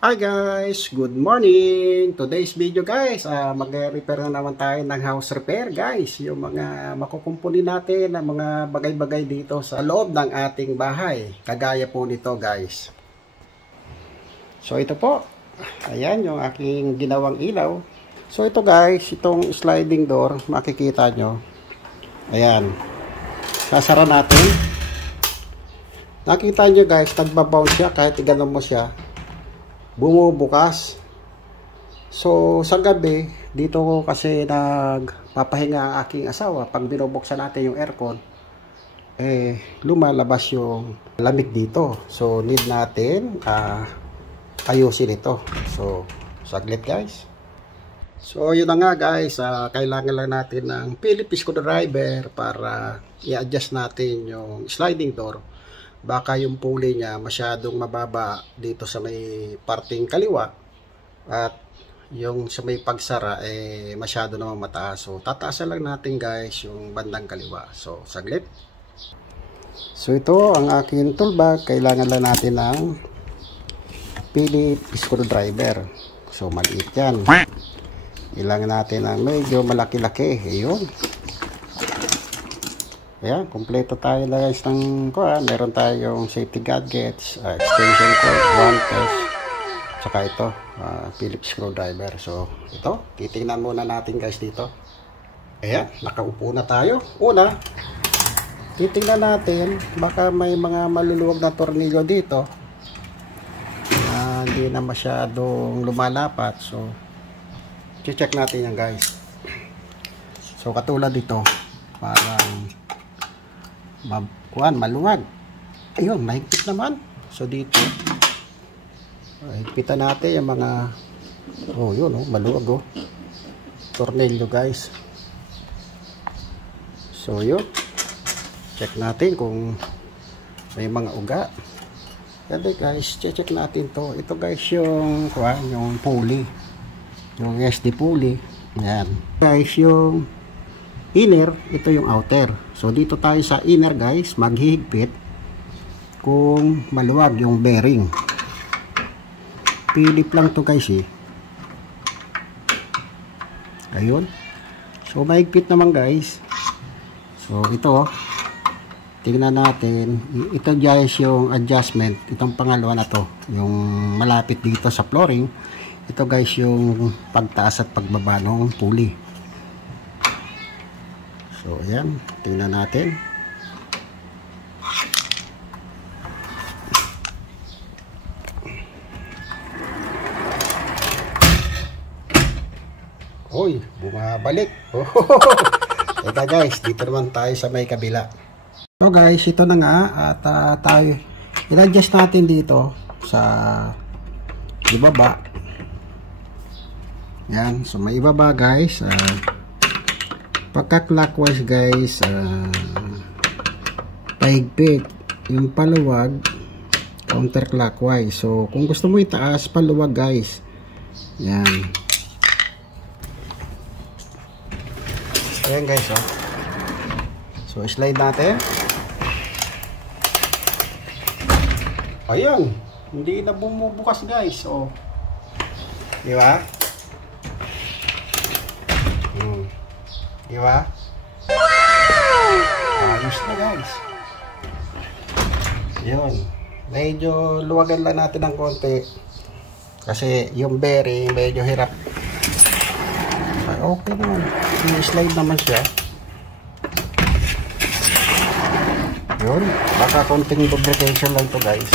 Hi guys! Good morning! Today's video guys, mag-repair na naman tayo ng house repair guys. Yung mga makukumpuni natin ng mga bagay-bagay dito sa loob ng ating bahay. Kagaya po nito guys. So ito po, ayan yung aking ginawang ilaw. So ito guys, itong sliding door, makikita nyo. Ayan, sasara natin. Nakita nyo guys, nagbabounce siya kahit iganon mo siya. Bumubukas. So sa gabi dito ko kasi nagpapahinga ang aking asawa. Pag binubuksan natin yung aircon, lumalabas yung lamig dito. So need natin ayusin ito. So saglit guys. So yun na nga guys, kailangan lang natin ng Phillips screwdriver para i-adjust natin yung sliding door. Baka yung pulley niya masyadong mababa dito sa may parting kaliwa at yung sa may pagsara masyado naman mataas. So tataasan lang natin guys yung bandang kaliwa. So saglit. So ito ang aking tool bag. Kailangan lang natin ng Phillips screwdriver. So maliit yan. Kailangan natin ng medyo malaki-laki. Ayun. Ayan, kompleto tayo na guys ng kuha. Meron tayong safety gadgets, extension cord, one test, tsaka ito, Phillips screwdriver. So, ito, titingnan muna natin guys dito. Ayan, nakaupo na tayo. Una, titingnan natin, baka may mga maluluwag na tornilyo dito. Hindi na masyadong lumalapat. So, check natin yan guys. So, katulad dito, parang maluwag. Ayun, mahigpit naman. So dito higpitan natin yung mga yun maluwag tornilyo guys. So yun, check natin kung may mga uga. Kaya guys, check natin to. Ito guys yung pulley, yung SD pulley. Yan guys, yung inner, ito yung outer. So dito tayo sa inner guys, maghihigpit kung maluwag yung bearing. Pilip lang to guys Ayun. So mahigpit naman guys. So ito, tingnan natin. Ito guys yung adjustment. Itong pangalawa na to, yung malapit dito sa flooring. Ito guys yung pagtaas at pagbaba ng pulley. So ayan, tingnan natin. Hoy, bumabalik. Ito guys, dito naman tayo sa may kabila. So guys, ito na nga at tayo i-adjust natin dito sa ibaba. Yan, so may ibaba guys. Pagka clockwise guys, pahigpit. Yung paluwag, counterclockwise. So kung gusto mo itaas, paluwag guys. Yan. Ayan guys So slide natin. Ayan, hindi na bumubukas guys. Di ba? Diba? Ayos na guys. Yun. Medyo luwagan lang natin ng konti. Kasi yung bearing medyo hirap. Okay naman. I-slide naman siya. Yun. Baka konting lubrication lang to guys.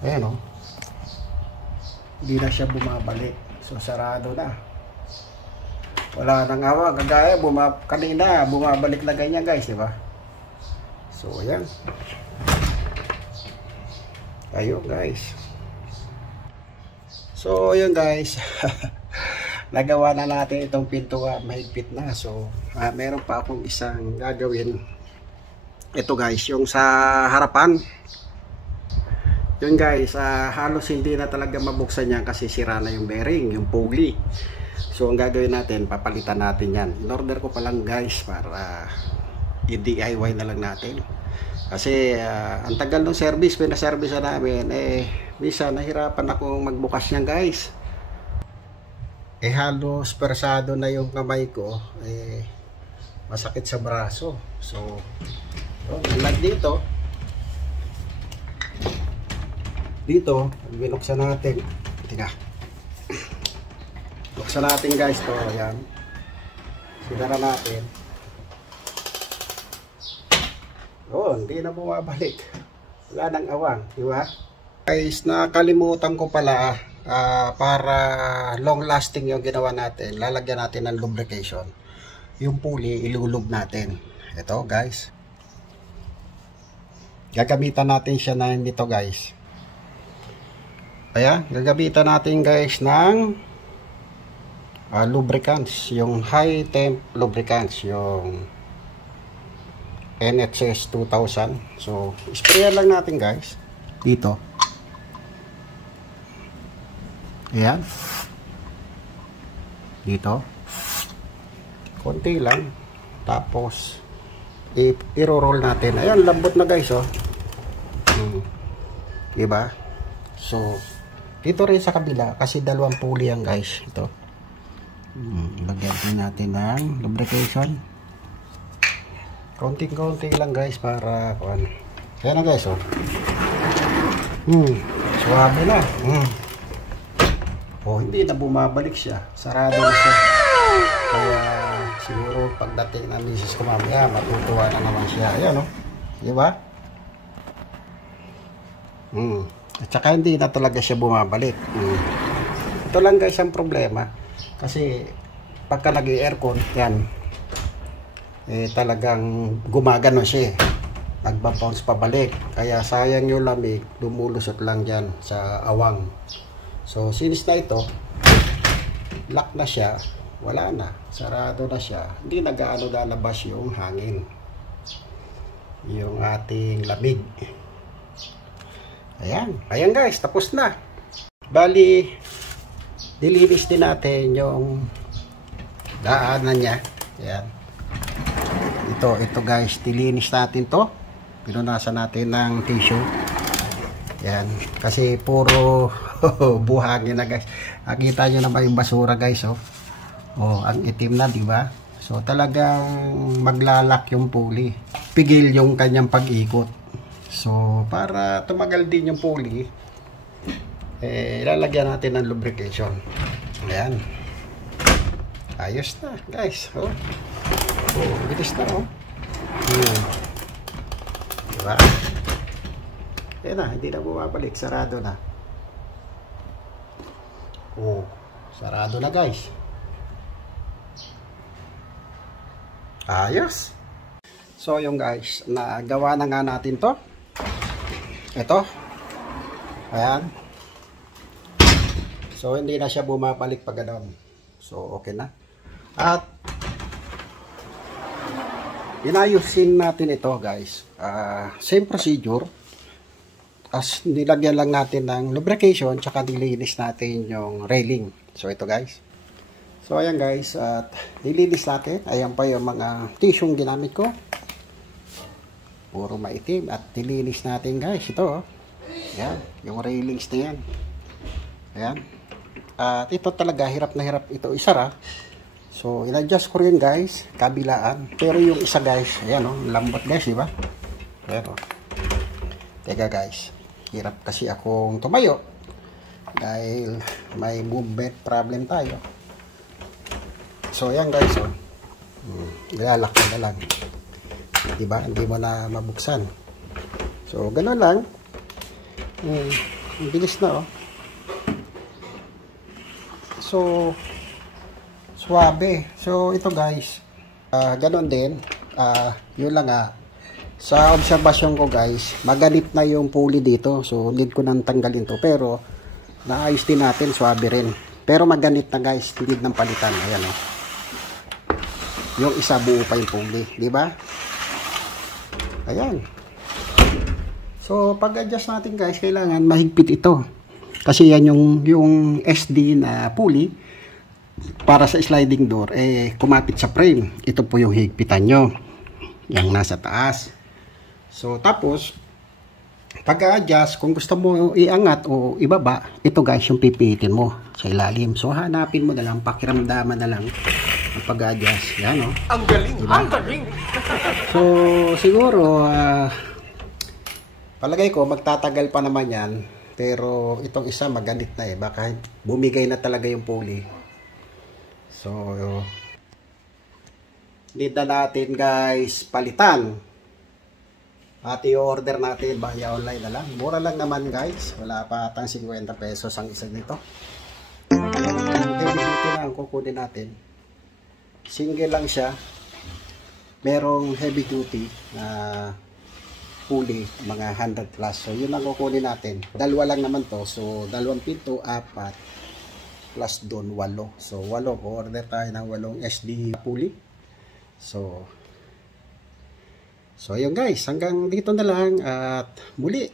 Ayan Hindi na siya bumabalik. So sarado na. Wala nang awa, kagaya kanina bumabalik na ganyan guys, di ba? So ayan. Ayun guys. So ayun guys. Nagawa na natin itong pintuan, mahigpit na. So meron pa akong isang gagawin. Ito guys, yung sa harapan. Yun guys, halos hindi na talaga mabuksan yan kasi sira na yung bearing, yung pulley. So ang gagawin natin, papalitan natin yan. In-order ko pa lang guys para i-DIY na lang natin. Kasi ang tagal ng service, pinaservice na namin, Misa nahirapan akong magbukas niyan guys. Halos persado na yung kamay ko. Masakit sa braso. So, dito. Dito, binuksan natin. Tingnan. Buksan natin guys to. Ayan. Sigara natin. Hindi na bumabalik. Wala nang awang. Diba? Guys, nakalimutan ko pala para long lasting yung ginawa natin. Lalagyan natin ng lubrication. Yung pulley, ilulub natin. Ito guys. Gagamitan natin siya na nito guys. Ayan, gagamitan natin guys ng lubricants, yung high temp lubricants, yung NHS 2000. So, sprayan lang natin guys dito. Ayan. Dito. Konti lang. Tapos i-roll natin. Ayan, lambot na guys, oh. Diba? So, dito rin sa kabila kasi dalawang pulley yan guys. Ito. Lagyan din natin ng lubrication. Konting-konti lang guys para ano. Kaya na guys, oh. Suwabe na. Hindi na bumabalik siya. Sarado na siya. Kaya siguro pagdating ng misis ko mamaya, matutuwa na naman siya. Ayan, oh. Diba? At saka hindi na talaga siya bumabalik. Ito lang guys ang problema. Kasi pagka nag-aircon, yan. Talagang gumagano siya. Nagbabounce pabalik. Kaya sayang yung lamig, lumulusot lang dyan sa awang. So since na ito, lock na siya, wala na. Sarado na siya. Hindi nag-aano lalabas yung hangin. Yung ating lamig. Ayan guys, tapos na. Bali, dilinis din natin yung daanan niya. Ayan. Ito guys, dilinis natin to. Pinunasan natin ng tissue. Ayan, kasi puro buhangin na guys. Nakita nyo naman yung basura guys, oh. Ang itim na, di ba? So talagang maglalak yung pulley. Pigil yung kanyang pag-ikot. So, para tumagal din yung pulley, ilalagyan natin ng lubrication. Ayan. Ayos na, guys. Bilis na, oh. Diba? Ayan na, hindi na bumabalik. Sarado na. Sarado na, guys. Ayos. So, yung guys, nagawa na nga natin to. Ito. Ayan. So, hindi na siya bumabalik pag gano'n. So, okay na. At, inayusin natin ito, guys. Same procedure. As nilagyan lang natin ng lubrication, tsaka nilinis natin yung railing. So, ito, guys. So, ayan, guys. At, nilinis natin. Ayan pa yung mga tissue ginamit ko. Puro maitim at nilinis natin guys ito, oh. Ayan, yung railings na yan. Ayan. At ito talaga hirap na hirap ito isara. So in-adjust ko rin guys kabilaan. Pero yung isa guys, ayan, oh, lambot guys, diba? Ayan, oh. Teka guys, hirap kasi akong tumayo dahil may movement problem tayo. So ayan guys, oh. Ilalak na lang. Diba? Hindi mo na mabuksan. So, gano'n lang. Bilis na, oh. So, suwabe. So, ito guys. Gano'n din. Yun lang sa obserbasyon ko guys, maganip na yung pulley dito. So, need ko nang tanggalin to. Pero, naayos din natin. Suwabe rin. Pero maganip na guys. Need ng palitan. Ayan, oh. Yung isa buo pa yung pulley. Diba? Ayan. So, pag-adjust natin guys, kailangan mahigpit ito. Kasi yan yung SD na pulley para sa sliding door, kumapit sa frame. Ito po yung higpitan nyo. Yung nasa taas. So, tapos, pag-adjust, kung gusto mo iangat o ibaba, ito guys yung pipitin mo sa ilalim. So hanapin mo na lang, pakiramdaman na lang ang pag-adjust. Yan o. Ang galing! Diba? Ang galing! So siguro, palagay ko magtatagal pa naman yan. Pero itong isa maganit na eh. Baka bumigay na talaga yung pulley. So need na natin guys palitan. At i-order natin via online na lang. Mura lang naman guys. Wala pa atang 50 pesos ang isa nito. Heavy duty na ang kukunin natin. Single lang siya. Merong heavy duty na pulley, mga 100 plus. So yun ang kukunin natin. Dalawa lang naman to. So 2 pinto, 4 plus doon 8. So 8. Order tayo ng 8 SD pulley. So ayun guys, hanggang dito na lang at muli.